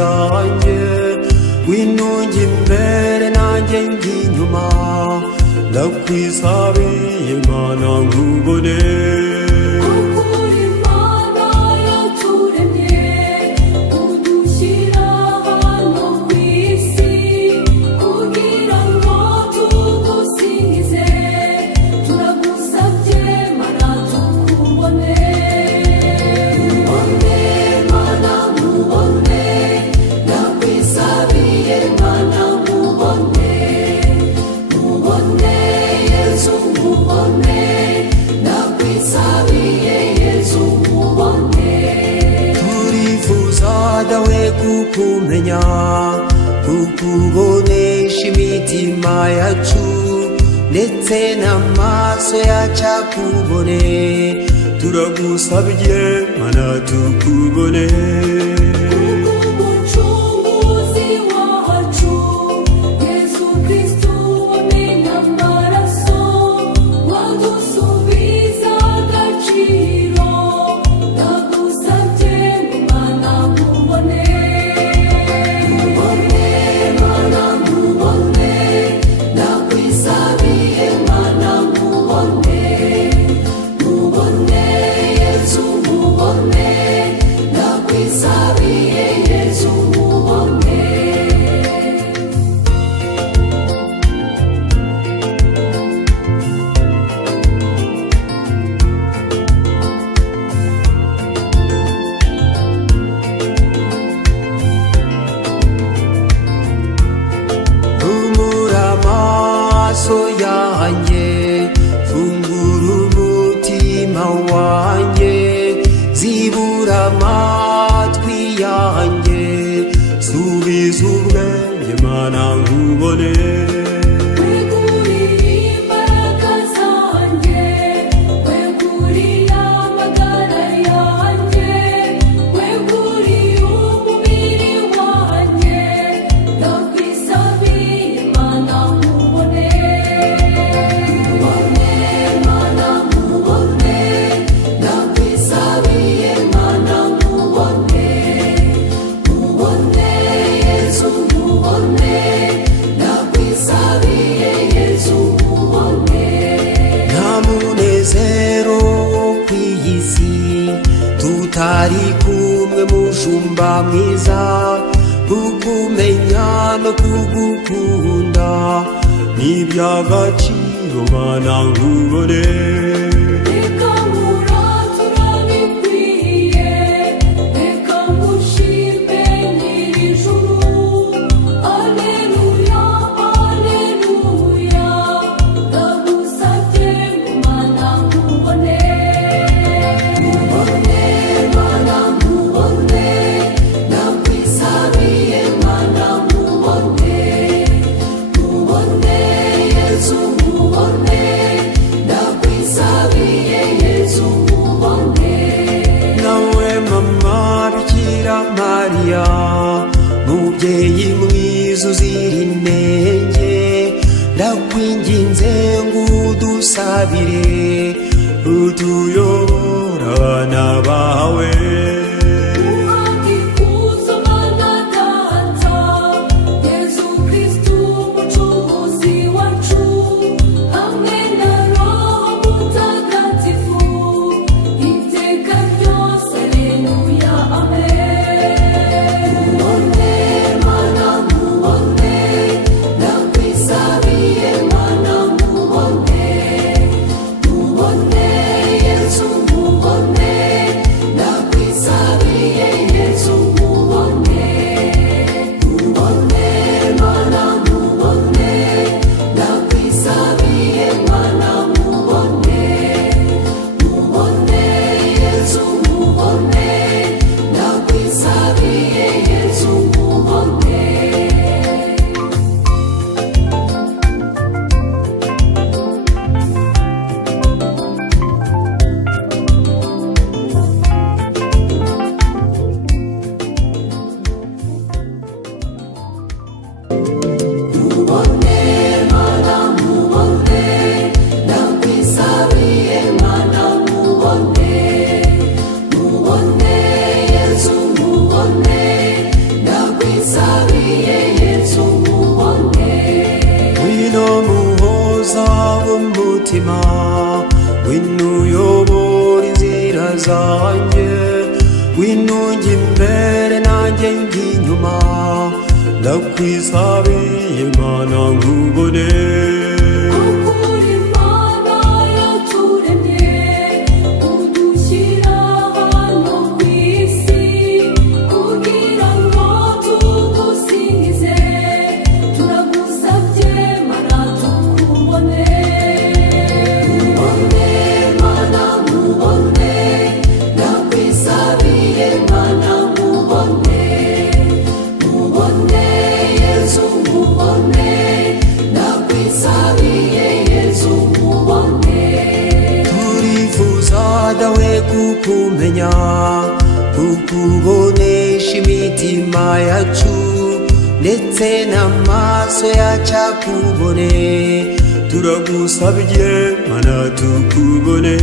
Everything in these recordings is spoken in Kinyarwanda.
zanjye winunge imbere nanjye njye inyuma ndakwisabiye Mana nkubone kukumenya kukubonesha imitima yacu ndetse n'amaso yacu akubone turagusabye Mana tukubone fungura umutima wanjye zibura amatwi yanjye subiza ubwenge Mana nkubone tutari kumwe mushumba mwiza kukumenya no kugukunda n'iby'agaciro Mana nkubone mubyeyi mwiza uzira inenge ndakwinginze ngo udusabire utuyobora abana bawe Mubone Yesu mubone buzima winuyobora inzira zanjye winunge imbere nanjye njye inyuma ndakwisabiye Mana nkubone dawe kukumenya kukubonesha imitima yacu ndetse n'amaso yacu akubone turagusabye Mana tukubone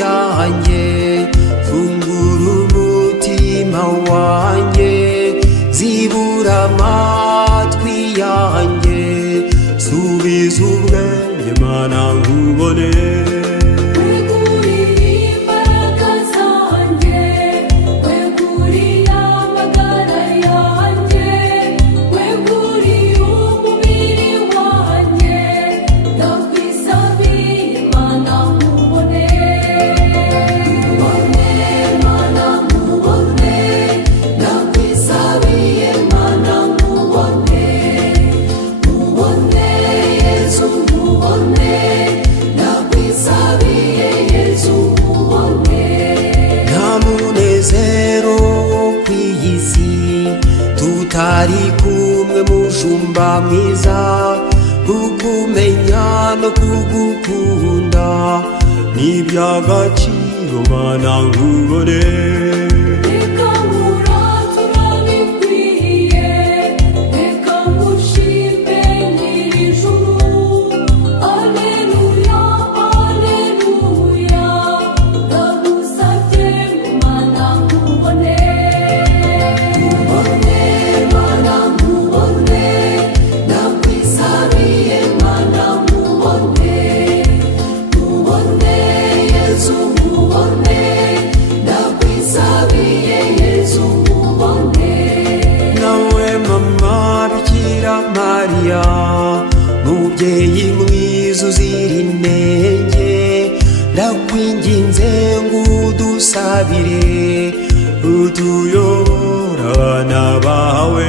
yanjye fungura umutima wanjye zibura amatwi yanjye subiza ubwenge Mana nkubone tutari kumwe mushumba mwiza kukumenya no kugukunda n'iby'agaciro Mana nkubone Maria mubyeyi mwiza uzira inenge ndakwinginze ngo udusabire utuyobora abana bawe